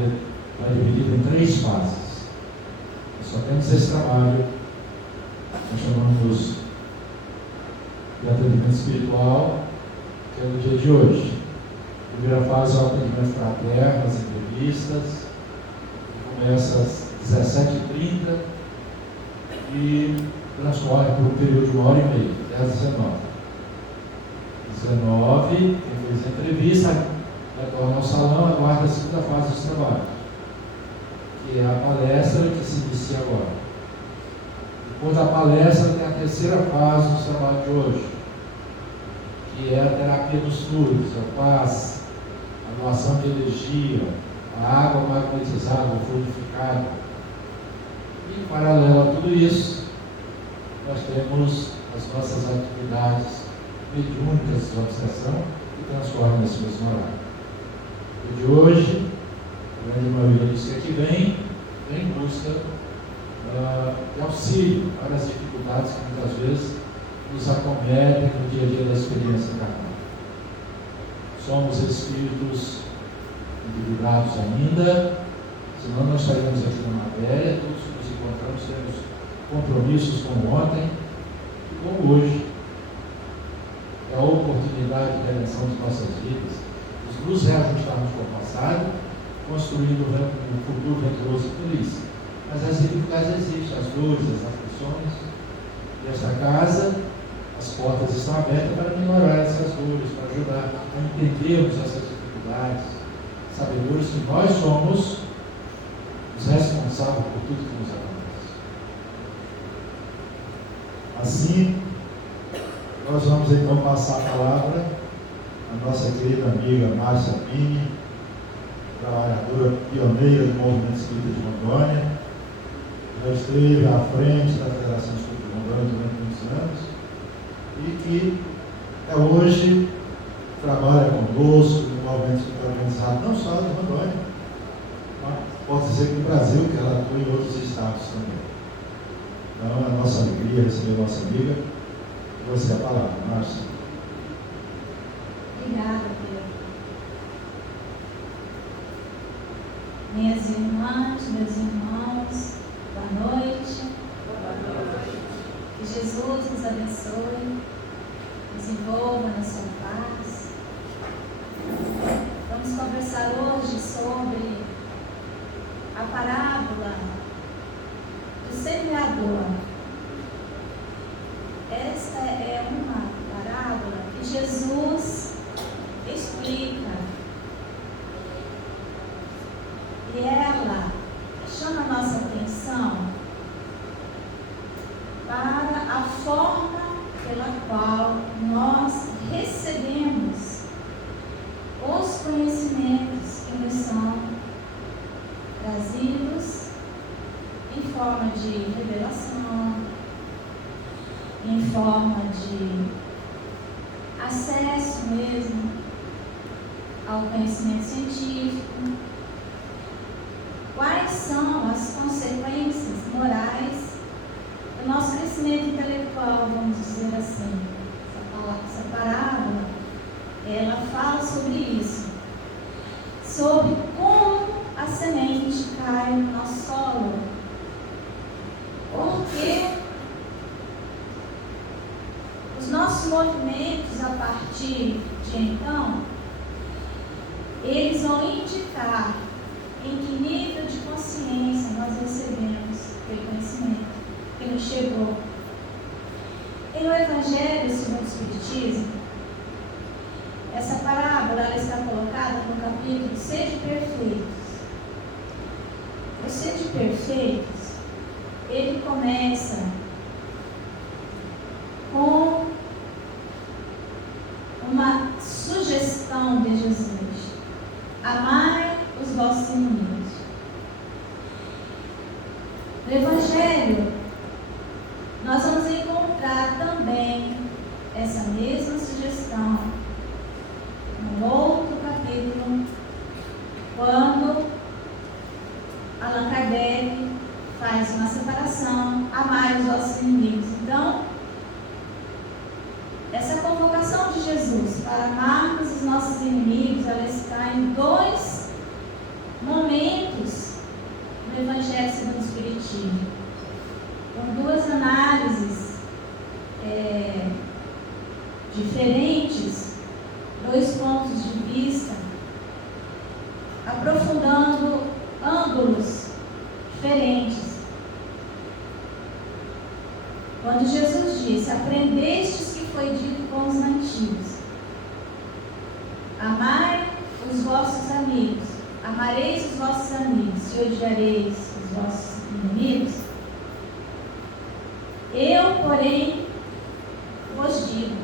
Está dividido em 3 fases. Nós só temos esse trabalho, nós chamamos de atendimento espiritual, que é o dia de hoje. A primeira fase é o atendimento fraterno, as entrevistas, que começa às 17h30 e transcorre por um período de 1h30, até às 19h. Quem fez a entrevista retorna ao salão, aguarda a segunda fase do trabalho, que é a palestra que se inicia agora. Depois da palestra tem a terceira fase do trabalho de hoje, que é a terapia dos fluidos, a paz, a doação de energia, a água magnetizada, fluidificada. E, em paralelo a tudo isso, nós temos as nossas atividades mediúnicas de obsessão que transcorrem nesse mesmo horário. O de hoje, a grande maioria dos que aqui vem em busca de auxílio para as dificuldades que muitas vezes nos acometem no dia a dia da experiência carnal. Somos espíritos individuados ainda, senão nós estaríamos aqui na matéria, todos que nos encontramos temos compromissos como ontem e como hoje. É a oportunidade de redenção de nossas vidas, de nos reajustarmos com o passado, construindo um futuro venturoso e feliz. Mas as dificuldades existem, as dores, as aflições. E esta casa, as portas estão abertas para minorar essas dores, para ajudar a entendermos essas dificuldades, sabedores que nós somos os responsáveis por tudo que nos acontece. Assim, nós vamos então passar a palavra à nossa querida amiga Márcia Pini, trabalhadora pioneira do Movimento Espírita de Rondônia. Já esteve à frente da Federação Espírita de Rondônia durante muitos anos e que hoje trabalha conosco no Movimento Espírita organizado não só de Rondônia, mas pode dizer que no Brasil, que ela atua em outros estados também. Então é a nossa alegria receber a nossa amiga. Você a palavra, Márcia. Obrigada, Pedro. Minhas irmãs, meus irmãos, boa noite. Boa noite. Que Jesus nos abençoe, nos envolva na sua paz. Vamos conversar hoje sobre a parábola do semeador. Esta é uma parábola que Jesus explica e ela chama a nossa atenção para a forma pela qual nós recebemos os conhecimentos que nos são trazidos em forma de revelação, em forma de acesso mesmo ao conhecimento científico. Quais são as consequências morais do nosso crescimento intelectual, vamos dizer assim? Essa parábola, ela fala sobre isso, sobre como a semente cai no nosso solo. Porque os nossos movimentos, a partir de então, eles vão indicar em que nível de consciência nós recebemos aquele conhecimento que nos chegou. Em o Evangelho segundo o Espiritismo, essa parábola ela está colocada no capítulo Sede Perfeitos. O Sede Perfeitos, ele começa com uma sugestão de Jesus: amai os vossos inimigos. No Evangelho, nós vamos encontrar também essa mesma sugestão no outro capítulo, quando Allan Kardec faz uma separação: amai os vossos inimigos. Então, essa convocação de Jesus para amarmos os nossos inimigos, ela está em dois momentos aprofundando ângulos diferentes. Quando Jesus disse: aprendestes que foi dito com os antigos, amai os vossos amigos, amareis os vossos amigos e odiareis os vossos inimigos. Eu, porém, vos digo: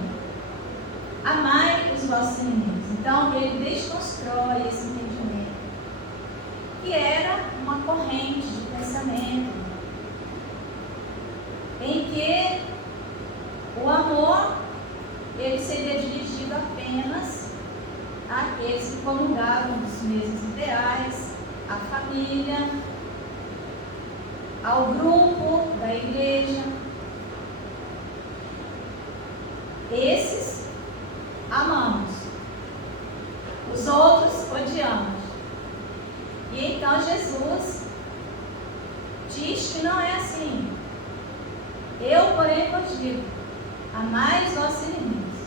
amai os vossos inimigos. Então, ele desconstrói esse entendimento, que era uma corrente de pensamento, em que o amor, ele seria dirigido apenas àqueles que comungavam dos mesmos ideais, à família, ao grupo da igreja. Esses amamos, os outros odiamos. E então Jesus diz que não é assim. Eu, porém, vos digo: amai os vossos inimigos,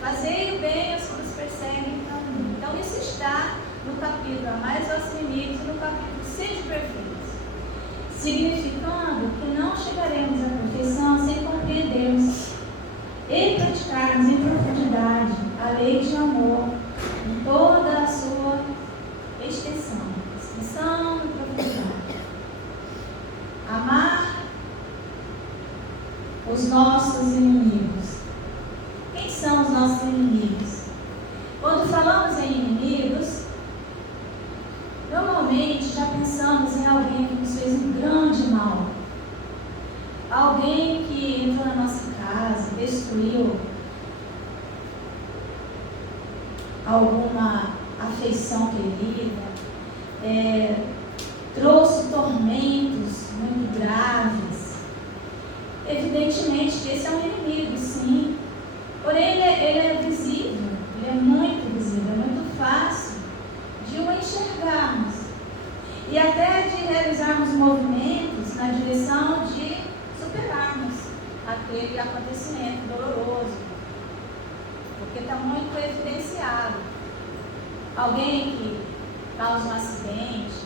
fazei o bem aos que vos perseguem. Então isso está no capítulo Amai os vossos inimigos e no capítulo Sede perfeitos, significando que não chegaremos à perfeição sem compreendermos e praticarmos em profundidade a lei de amor em toda a sua extensão e profundidade. Amar os nossos inimigos. Quem são os nossos inimigos? Quando falamos em inimigos, normalmente já pensamos em alguém que nos fez um grande mal, alguém que entrou na nossa casa, destruiu alguma afeição querida, trouxe tormentos muito graves. Evidentemente que esse é um inimigo, sim, porém ele é visível, ele é muito visível, é muito fácil de o enxergarmos e até de realizarmos movimentos na direção de superarmos aquele acontecimento doloroso, porque está muito evidenciado. Alguém que causa um acidente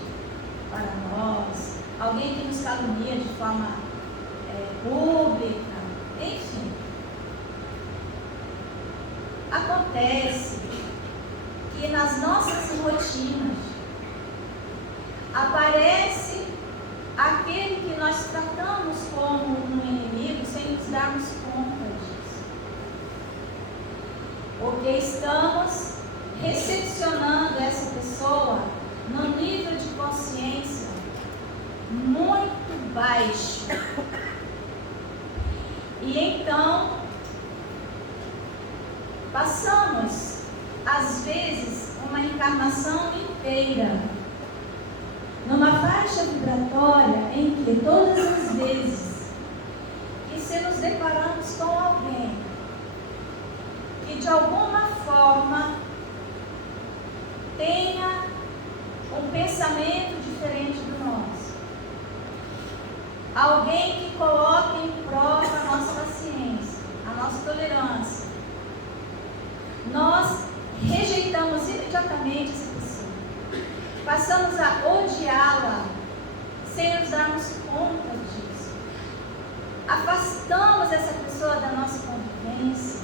para nós, alguém que nos calunia de forma pública, enfim. Acontece que nas nossas rotinas aparece aquele que nós tratamos como um inimigo sem nos darmos conta disso, porque estamos recepcionando essa pessoa no nível de consciência muito baixo. E então passamos, às vezes, uma encarnação inteira numa faixa vibratória em que todas as vezes que se nos deparamos com alguém que de alguma forma tenha um pensamento diferente do nosso, alguém que coloque em prova a nossa paciência, a nossa tolerância, nós rejeitamos imediatamente essa pessoa, passamos a odiá-la sem nos darmos conta disso, afastamos essa pessoa da nossa convivência,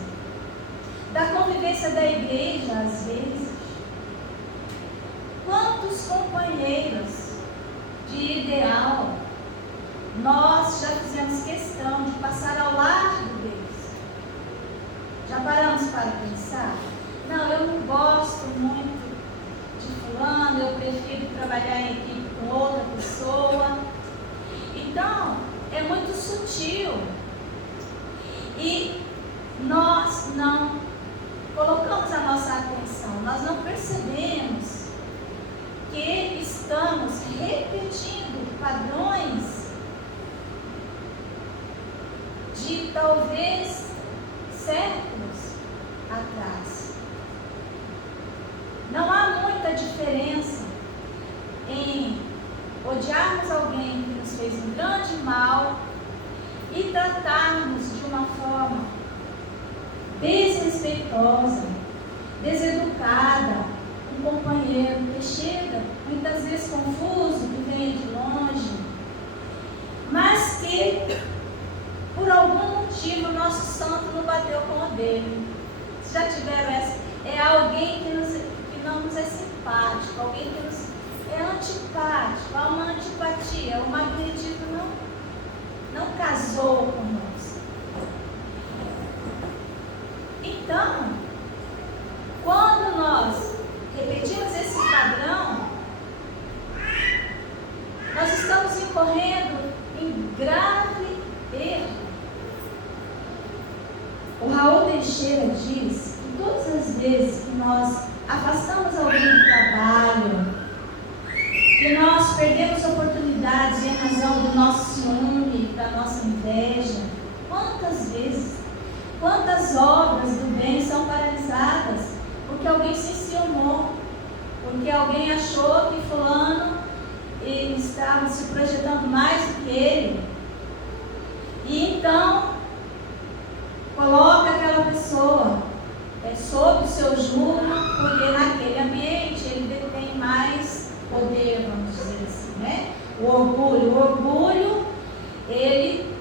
da convivência da igreja, às vezes. Quantos companheiros de ideal nós já fizemos questão de passar ao largo deles? Já paramos para pensar? Não, eu não gosto muito de fulano, eu prefiro trabalhar em equipe com outra pessoa. Então, é muito sutil. E nós não colocamos a nossa atenção, nós não percebemos que estamos repetindo padrões de talvez séculos atrás. Não há muita diferença em odiarmos alguém que nos fez um grande mal e tratarmos de uma forma desrespeitosa, deseducada, um companheiro que chega por algum motivo o nosso santo não bateu com o dele. Vocês já tiveram essa? É alguém que não nos é simpático, alguém que nos é antipático, há uma antipatia, o magnetismo não casou conosco. Então, quando nós repetimos esse padrão, nós estamos incorrendo em grave erro. O Raul Teixeira diz que todas as vezes que nós afastamos alguém do trabalho, que nós perdemos oportunidades em razão do nosso ciúme, da nossa inveja, quantas vezes, quantas obras do bem são paralisadas porque alguém se enciumou, porque alguém achou que fulano ele estava se projetando mais do que ele, e então coloca aquela pessoa sob o seu jugo, porque naquele ambiente ele detém mais poder, vamos dizer assim, né? O orgulho, ele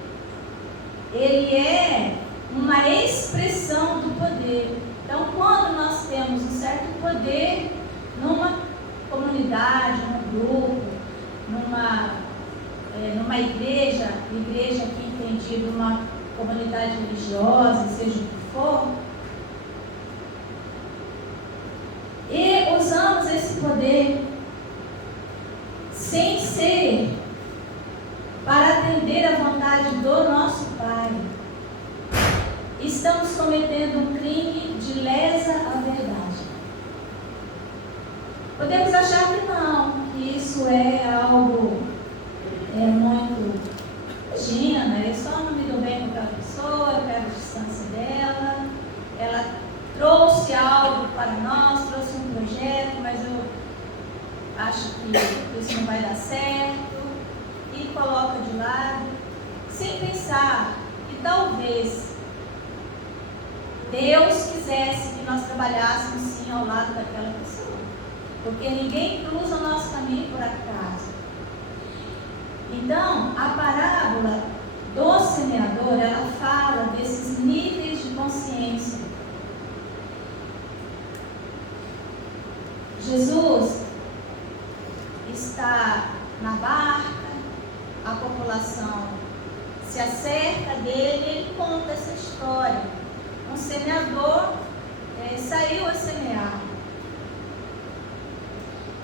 é uma expressão do poder. Então, quando nós temos um certo poder numa comunidade, num grupo, numa igreja aqui entendido, uma comunidade religiosa, seja o que for, e usamos esse poder sem ser para atender à vontade do nosso Pai, estamos cometendo um crime de lesa à verdade. Podemos achar que não, que isso é algo muito Gina, eu só não me dou bem com aquela pessoa, eu quero a distância dela, ela trouxe algo para nós, trouxe um projeto, mas eu acho que isso não vai dar certo, e coloca de lado, sem pensar que talvez Deus quisesse que nós trabalhássemos sim ao lado daquela pessoa, porque ninguém cruza o nosso caminho por acaso. Então, a parábola do semeador, ela fala desses níveis de consciência. Jesus está na barca, a população se acerca dele, ele conta essa história. Um semeador saiu a semear.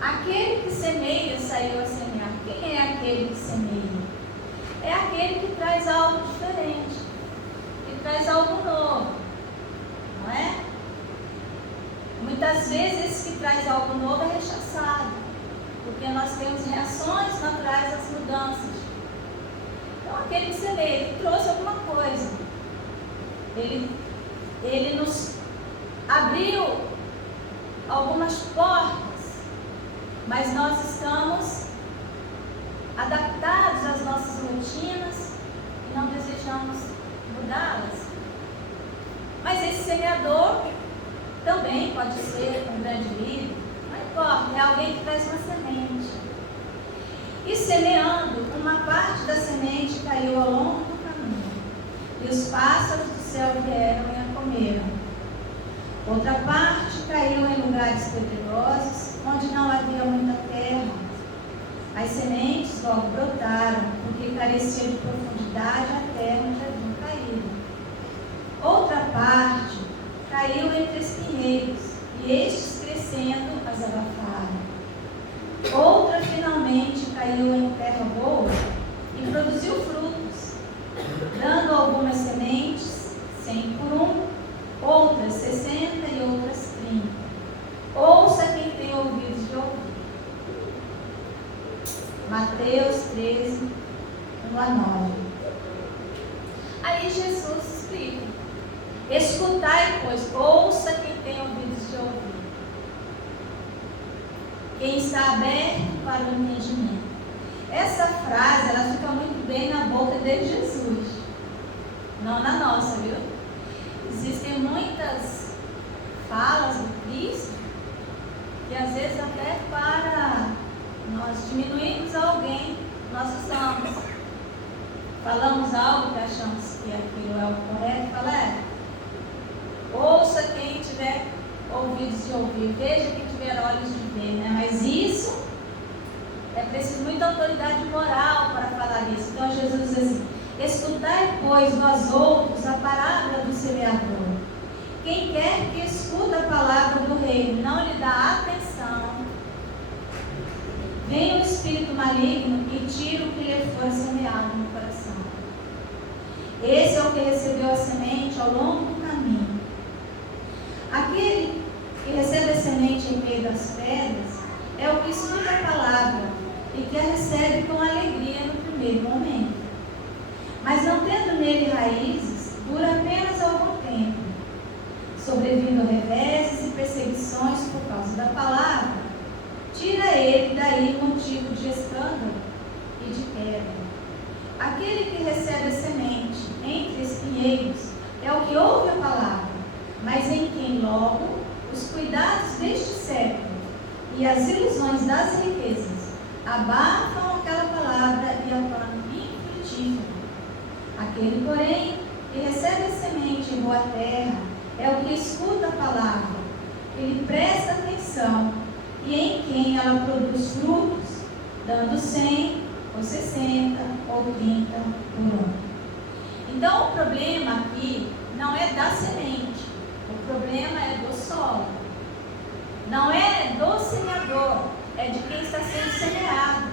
Aquele que semeia saiu a semear. Quem é aquele que semeia? É aquele que traz algo diferente, que traz algo novo, não é? Muitas vezes esse que traz algo novo é rechaçado, porque nós temos reações naturais às mudanças. Então aquele que semeia, ele trouxe alguma coisa, ele nos abriu algumas portas, mas nós estamos adaptados às nossas rotinas e não desejamos mudá-las. Mas esse semeador também pode ser um grande líder, não importa, é alguém que traz uma semente. E semeando, uma parte da semente caiu ao longo do caminho, e os pássaros do céu vieram e a comeram. Outra parte caiu em lugares pedregosos, onde não havia muita terra. As sementes logo brotaram, porque carecia de profundidade a terra onde haviam caído. Outra parte caiu entre espinheiros, e estes crescendo as abafaram. Outra finalmente caiu em terra boa e produziu frutos, dando algumas sementes 100 por 1, outras 60 e outras 30. Ouça quem tem ouvidos de ouvir. Mateus 13, 1 a 9. Aí Jesus explica: escutai, pois, ouça quem tem ouvidos de ouvir. Quem está aberto para o entendimento. Essa frase, ela fica muito bem na boca de Jesus, não na nossa, viu? Existem muitas falas do Cristo que às vezes até para nós diminuirmos alguém, nós usamos falamos algo que achamos que aquilo é o correto, fala, ouça quem tiver ouvidos de ouvir, veja quem tiver olhos de ver, né? Mas isso é preciso muita autoridade moral para falar isso. Então Jesus diz assim: escutai, pois, vós outros, a parábola do semeador. Quem quer que escuta a palavra do reino não lhe dá atenção, vem o espírito maligno e tira o que lhe for semeado no coração. Esse é o que recebeu a semente ao longo do caminho. Aquele que recebe a semente em meio das pedras é o que escuta a palavra e que a recebe com alegria no primeiro momento. Mas não tendo nele raízes, dura apenas algum tempo, sobrevindo reveses e perseguições por causa da palavra, tira ele daí motivo de escândalo e de queda. Aquele que recebe a semente entre espinheiros é o que ouve a palavra, mas em quem logo os cuidados deste século e as ilusões das riquezas abafam aquela palavra e a tornam infrutífera. Aquele, porém, que recebe a semente em boa terra é o que escuta a palavra, ele presta atenção e em quem ela produz frutos, dando 100 ou 60 ou 30 por ano. Então o problema aqui não é da semente, o problema é do solo. Não é do semeador, é de quem está sendo semeado.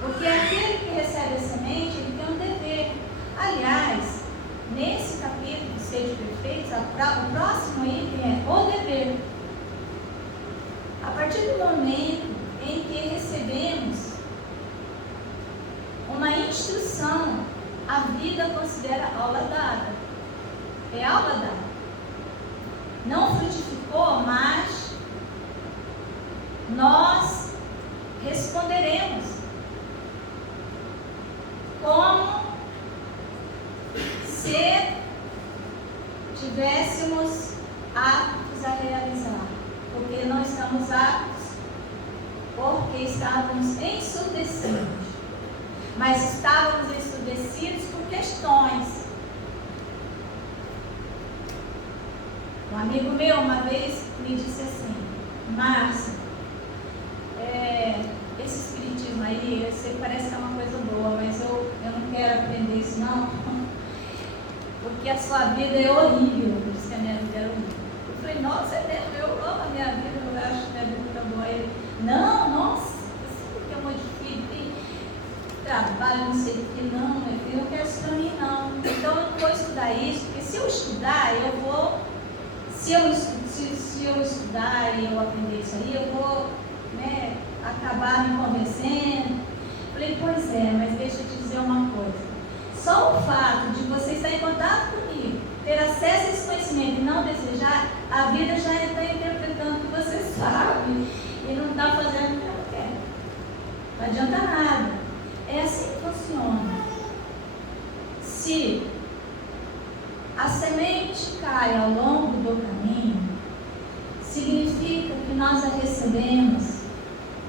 Porque aquele que recebe a semente, ele tem um dever. Aliás, nesse capítulo, Sede Perfeitos, o próximo item é o dever. A partir do momento em que recebemos uma instrução, a vida considera aula dada. É aula dada. Não frutificou, mas nós responderemos como se tivéssemos aptos a realizar, porque não estamos aptos porque estávamos ensurdecidos, mas estávamos ensurdecidos por questões. Um amigo meu uma vez me disse assim: Márcia, esse espiritismo aí, eu sei que parece que é uma coisa boa, mas eu não quero aprender isso não, porque a sua vida é horrível. Eu disse que a minha vida é horrível. Eu falei: nossa, eu amo a minha vida, eu acho que a minha vida está boa. Ele: não, nossa, porque eu modifico, tem trabalho, não sei o que, não, meu filho, eu não quero isso para mim não. Então eu não vou estudar isso, porque se eu estudar, eu vou, se eu estudar e eu aprender isso aí, eu vou, né, acabar me convencendo. Falei: pois é, mas deixa eu te dizer uma coisa. Só o fato de você estar em contato comigo, ter acesso a esse conhecimento e não desejar, a vida já está interpretando o que você sabe e não está fazendo o que ela quer. Não adianta nada. É assim que funciona. Se a semente cai ao longo do caminho, significa que nós a recebemos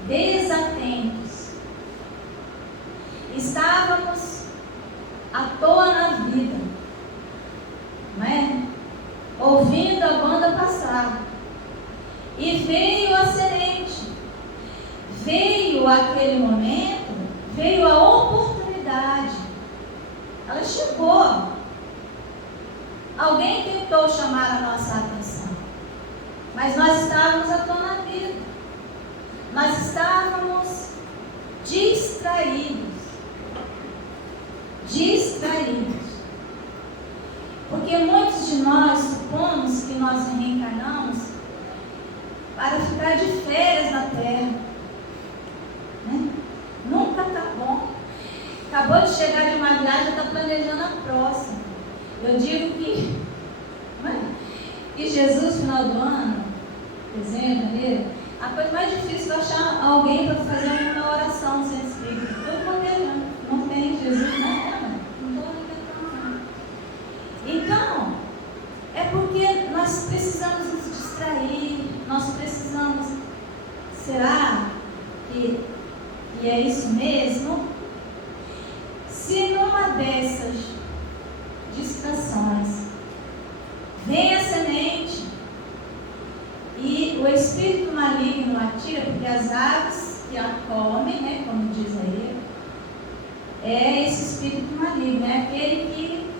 desatentos. Estávamos à toa na vida, não é? Ouvindo a banda passar, e veio a semente, veio aquele momento, veio a oportunidade, ela chegou. Alguém tentou chamar a nossa atenção, mas nós estávamos à toa na vida, nós estávamos distraídos. Porque muitos de nós supomos que nós reencarnamos para ficar de férias na Terra, né? Nunca está bom. Acabou de chegar de uma viagem, já está planejando a próxima. Eu digo que, e Jesus, no final do ano, dezembro, janeiro, a coisa mais difícil é achar alguém para fazer uma oração no centro espírita. Todo planejando. Não tem Jesus, não estou inventando. Então, é porque nós precisamos nos distrair, nós precisamos. Será que é isso mesmo? Se numa dessas entre as aves que a comem, né, como diz aí, é esse espírito maligno, é aquele que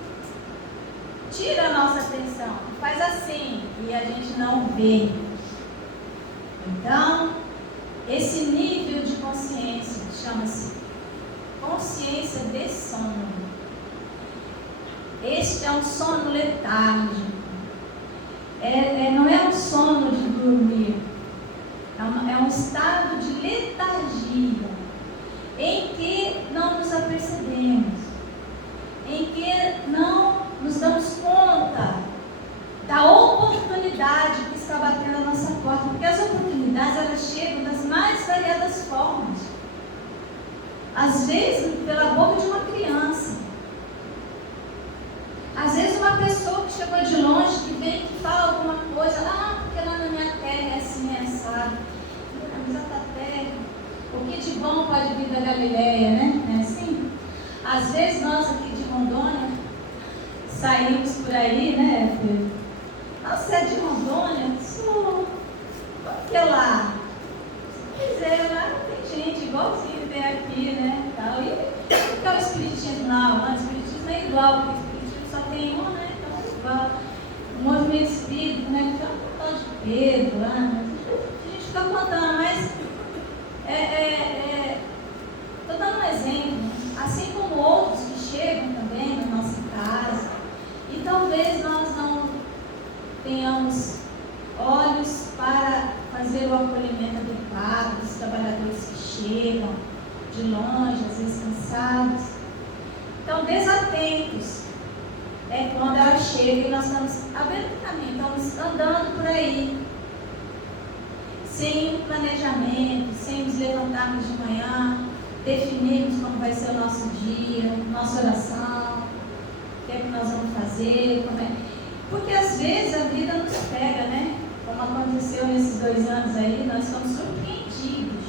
tira a nossa atenção, faz assim e a gente não vê. Então, esse nível de consciência chama-se consciência de sono. Este é um sono letárgico. Não é um sono de dormir. É um estado de letargia em que não nos apercebemos, em que não nos damos conta da oportunidade que está batendo a nossa porta, porque as oportunidades elas chegam das mais variadas formas, às vezes pela boca de uma criança, às vezes uma pessoa que chegou de longe, que vem, que fala alguma coisa, porque lá na minha terra é assim, é assado, mas a terra, o que de bom pode vir da Galileia, né? Não é assim? Às vezes nós aqui de Rondônia saímos por aí, né, Pedro? Você é de Rondônia? Sou. Por que lá? Pois é, lá tem gente igualzinho tem aqui, né? Tal. E o que é o espiritismo? Não, o espiritismo é igual, porque o espiritismo só tem um, né? Então é igual. O movimento espírita, né? Tem um tal de Pedro lá, né? A gente fica contando, mas estou dando um exemplo, assim como outros que chegam também na nossa casa, e talvez nós não tenhamos olhos para fazer o acolhimento adequado dos trabalhadores que chegam de longe, às vezes cansados. Então, desatentos é quando ela chega e nós estamos abrindo caminho, estamos andando por aí, sem planejamento, sem nos levantarmos de manhã, definirmos como vai ser o nosso dia, nossa oração, o que é que nós vamos fazer, porque às vezes a vida nos pega, né? Como aconteceu nesses 2 anos aí, nós somos surpreendidos.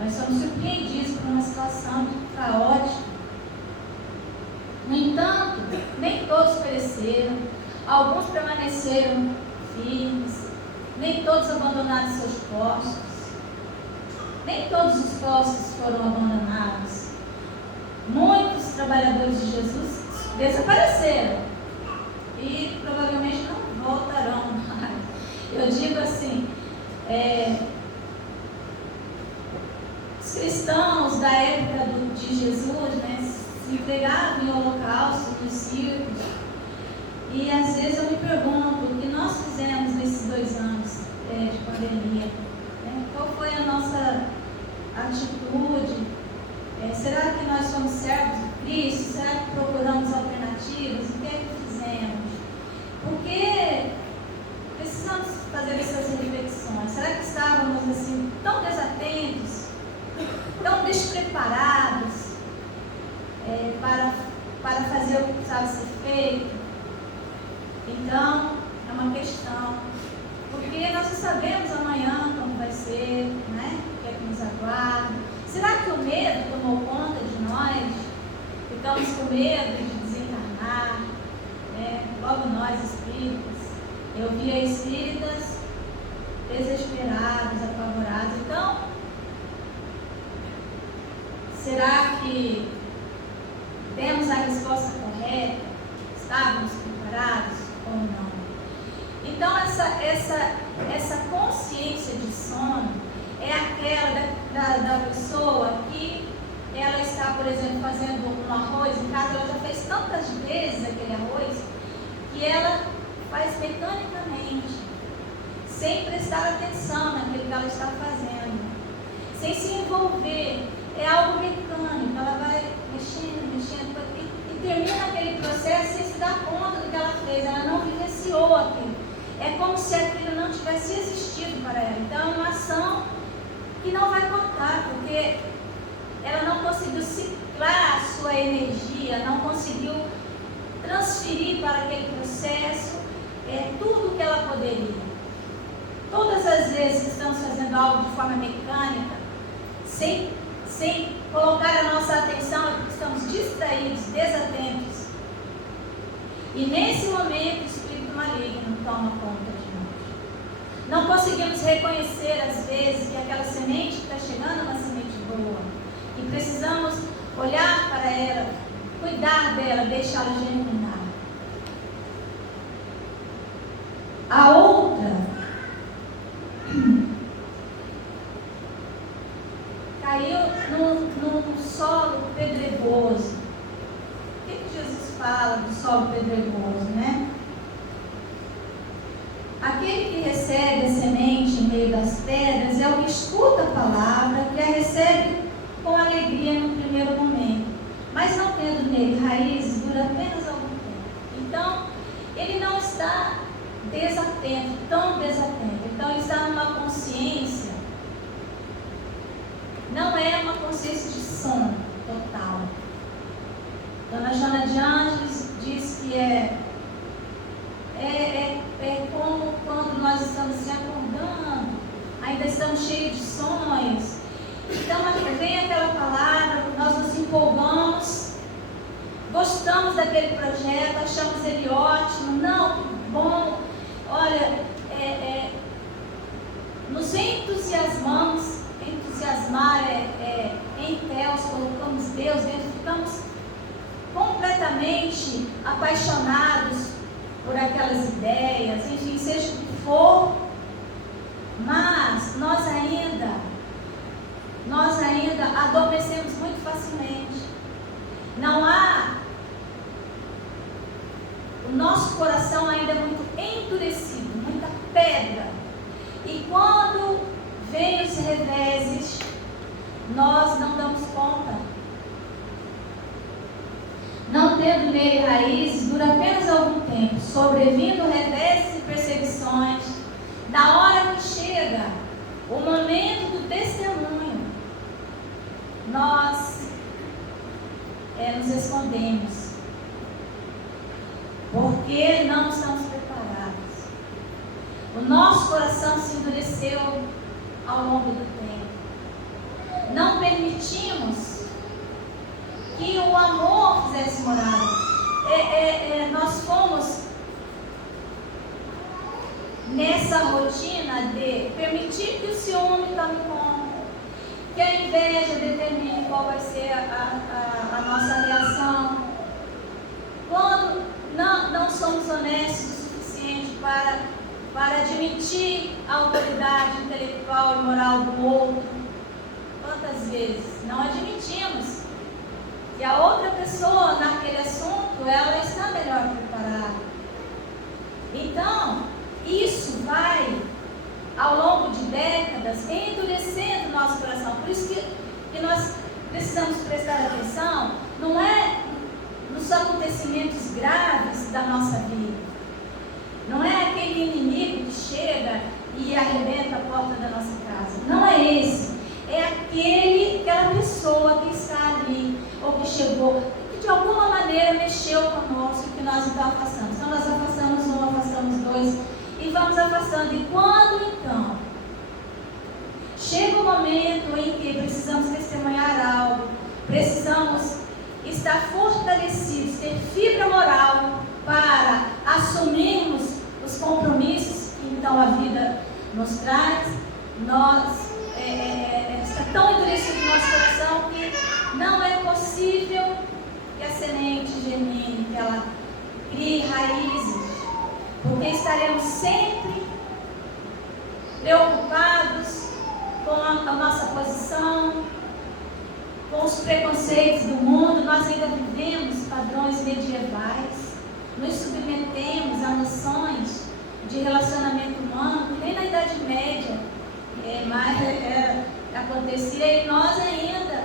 Nós somos surpreendidos por uma situação caótica. No entanto, nem todos pereceram, alguns permaneceram firmes, nem todos abandonaram seus postos, nem todos os postos foram abandonados. Muitos trabalhadores de Jesus desapareceram e provavelmente não voltarão mais. Eu digo assim, os cristãos da época de Jesus, né, se entregavam em holocausto, nos circos, e às vezes eu me pergunto o que nós fizemos nesses 2 anos de pandemia, né? Qual foi a nossa atitude? Será que nós somos servos de Cristo? Será que procuramos alternativas? O que é que fizemos? Porque precisamos fazer essas reflexões. Será que estávamos assim tão desatentos, tão despreparados para fazer o que precisava ser feito? Então, é uma questão, porque nós não sabemos amanhã como vai ser, né? O que é que nos aguarda. Será que o medo tomou conta de nós? Ficamos com medo de desencarnar, né? Logo nós espíritas. Eu via espíritas desesperados, apavorados. Então, será que temos a resposta correta? Estávamos preparados ou não? Então, essa consciência de sono é aquela da pessoa que ela está, por exemplo, fazendo um arroz em casa, ela já fez tantas vezes aquele arroz, que ela faz mecanicamente, sem prestar atenção naquilo que ela está fazendo, sem se envolver. É algo mecânico, ela vai mexendo, e termina aquele processo sem se dar conta do que ela fez, ela não vivenciou aquilo. É como se aquilo não tivesse existido para ela. Então, é uma ação que não vai contar, porque ela não conseguiu ciclar a sua energia, não conseguiu transferir para aquele processo tudo o que ela poderia. Todas as vezes que estamos fazendo algo de forma mecânica, sem colocar a nossa atenção, é porque estamos distraídos, desatentos. E nesse momento o espírito maligno toma conta de nós. Não conseguimos reconhecer, às vezes, que aquela semente que está chegando é uma semente boa. E precisamos olhar para ela, cuidar dela, deixá-la germinar. A outra caiu num solo pedregoso. O que Jesus fala do solo pedregoso, né? Aquele que recebe a semente em meio das pedras é o que escuta a palavra, que a recebe com alegria no primeiro momento, mas não tendo nele raízes, dura apenas algum tempo. Então, ele não está desatento, tão desatento. Então, ele está numa consciência, não é uma consciência de sono total. Dona Joana de Ângeles diz que é como quando nós estamos se acordando, ainda estamos cheios de sonhos. Então vem aquela palavra, nós nos empolgamos, gostamos daquele projeto, achamos ele ótimo, não, bom, olha, nos entusiasmamos, entusiasmar em Deus, colocamos Deus dentro, ficamos completamente apaixonados por aquelas ideias, enfim, seja o que for, mas nós ainda adormecemos muito facilmente. Não há, o nosso coração ainda é muito endurecido, muita pedra, e quando vem os reveses, nós não damos conta. Não tendo nele raízes, dura apenas algum tempo, sobrevindo reveses e perseguições. Na hora que chega o momento do testemunho, nós nos escondemos, porque não estamos preparados. O nosso coração se endureceu ao longo do tempo. Não permitimos que o amor fizesse morada. Nós fomos nessa rotina de permitir que o ciúme tome conta, que a inveja determine qual vai ser a nossa reação. Quando não somos honestos o suficiente para admitir a autoridade intelectual e moral do outro, quantas vezes não admitimos que a outra pessoa naquele assunto, ela está melhor preparada. Então, isso vai, ao longo de décadas, endurecendo o nosso coração. Por isso que nós precisamos prestar atenção, não é nos acontecimentos graves da nossa vida. Não é aquele inimigo que chega e arrebenta a porta da nossa casa. Não é esse. É aquela pessoa que está ali, ou que chegou, que de alguma maneira mexeu conosco, que nós então afastamos. Então nós afastamos um, afastamos dois, e vamos afastando. E quando então chega o momento em que precisamos testemunhar algo, precisamos estar fortalecidos, ter fibra moral para assumirmos os compromissos que então a vida nos traz, nós está tão endurecido no nosso coração que não é possível que a semente germine, que ela crie raízes, porque estaremos sempre preocupados com a nossa posição, com os preconceitos do mundo. Nós ainda vivemos padrões medievais, nos submetemos a noções de relacionamento humano que nem na Idade Média acontecia, e nós ainda,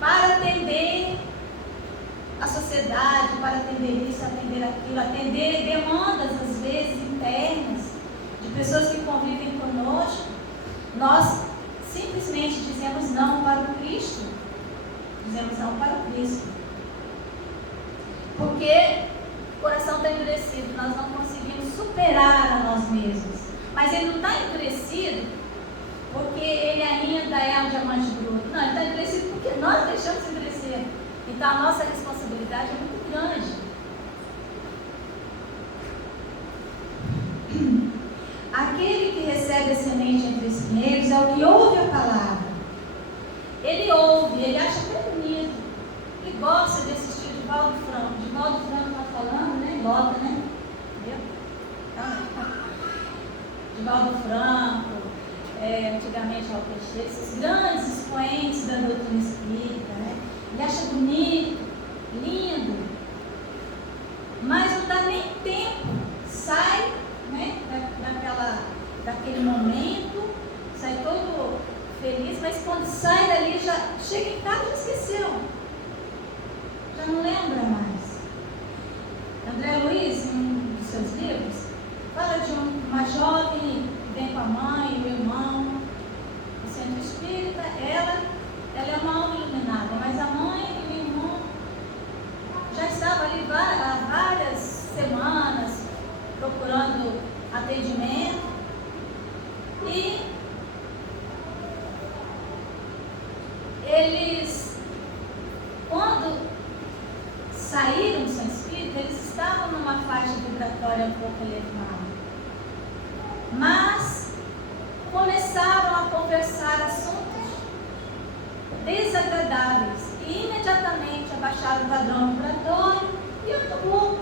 para atender a sociedade, para atender isso, atender aquilo, atender demandas às vezes internas de pessoas que convivem conosco, nós simplesmente dizemos não para o Cristo. Dizemos não para o Cristo. Porque o coração está endurecido, nós não conseguimos superar a nós mesmos. Mas ele não está endurecido porque ele ainda é um diamante bruto. Não, ele está endurecido porque nós deixamos endurecer. Então a nossa responsabilidade é muito grande. ele ouve, ele acha até bonito, ele gosta de assistir o Divaldo Franco. O Divaldo Franco está falando, né? Lota, né? Entendeu? Divaldo Franco, antigamente Raul Teixeira, esses grandes expoentes da doutrina espírita, né? Ele acha bonito, lindo, mas não dá nem tempo, sai, né, daquele momento, sai todo feliz, mas quando sai dali, já chega em casa e já esqueceu, já não lembra mais. André Luiz, em um dos seus livros, fala de uma jovem que vem com a mãe e o irmão no centro espírita. Ela é uma alma iluminada, mas a mãe e o irmão já estavam ali há várias semanas procurando atendimento e eles, quando saíram do centro espírita, eles estavam numa faixa vibratória um pouco elevada, mas começaram a conversar assuntos desagradáveis e imediatamente abaixaram o padrão vibratório e acabou.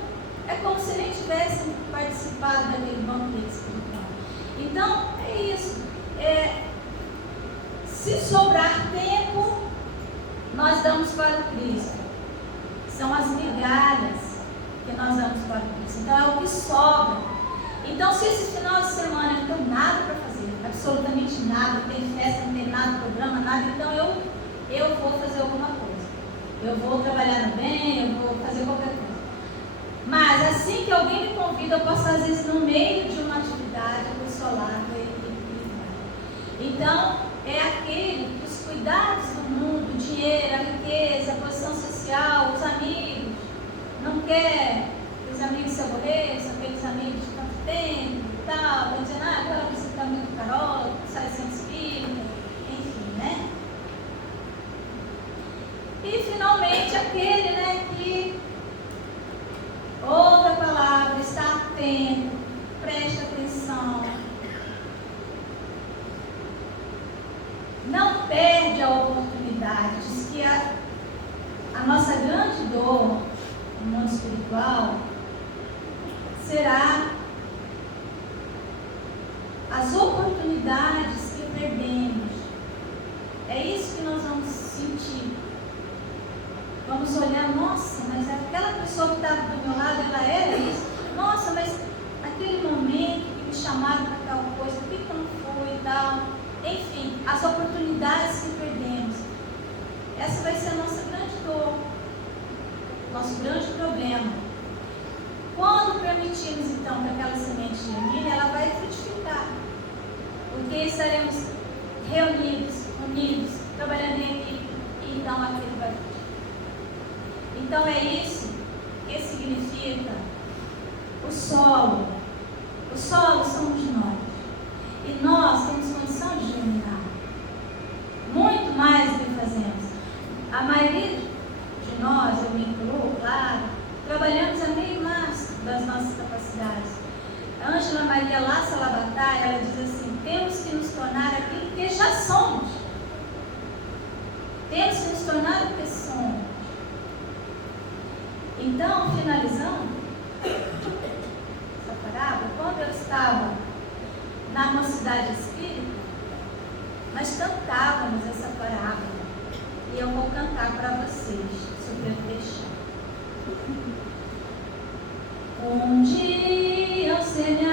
É como se nem tivessem participado daquele banquete espiritual. Então, é isso. Se sobrar tempo, nós damos para o Cristo. São as migalhas que nós damos para o Cristo. Então, é o que sobra. Então, se esse final de semana eu não tenho nada para fazer, absolutamente nada, não tem festa, não tem nada, programa, nada, então eu vou fazer alguma coisa. Eu vou trabalhar no bem, eu vou fazer qualquer coisa. Mas assim que alguém me convida, eu posso às vezes no meio de uma atividade, eu sou lá, então, é aquele que os cuidados do mundo, o dinheiro, a riqueza, a posição social, os amigos, não quer que os amigos se aborreçam, aqueles amigos de tanto tempo e tal, estão dizendo, aquela pessoa que está muito carola, sai sem espírito, enfim, né? E finalmente aquele, né, que ouve a palavra, está atento, presta atenção, não perde a oportunidade. Diz que a nossa grande dor no mundo espiritual será as oportunidades que perdemos. É isso que nós vamos sentir. Vamos olhar, nossa, mas aquela pessoa que estava do meu lado, ela era isso. Nossa, mas aquele momento que me chamaram para tal coisa, por que eu não fui e tal? Enfim, as oportunidades que perdemos. Essa vai ser a nossa grande dor, nosso grande problema. Quando permitirmos então que aquela semente germine, ela vai frutificar, porque estaremos reunidos, unidos, trabalhando em equipe, e então aquilo vai frutificar. Então é isso que significa o solo. O solo somos nós. E nós temos condição de germinar. Muito mais do que fazemos. A maioria de nós, eu me incluo, claro, trabalhamos a meio máximo das nossas capacidades. A Ângela Maria Laça Labatá, ela diz assim, temos que nos tornar aquilo que já somos. Temos que nos tornar o que somos. Então, finalizando essa parábola, quando eu estava na mocidade espírita, nós cantávamos essa parábola. E eu vou cantar para vocês, se eu deixar. Um dia o Senhor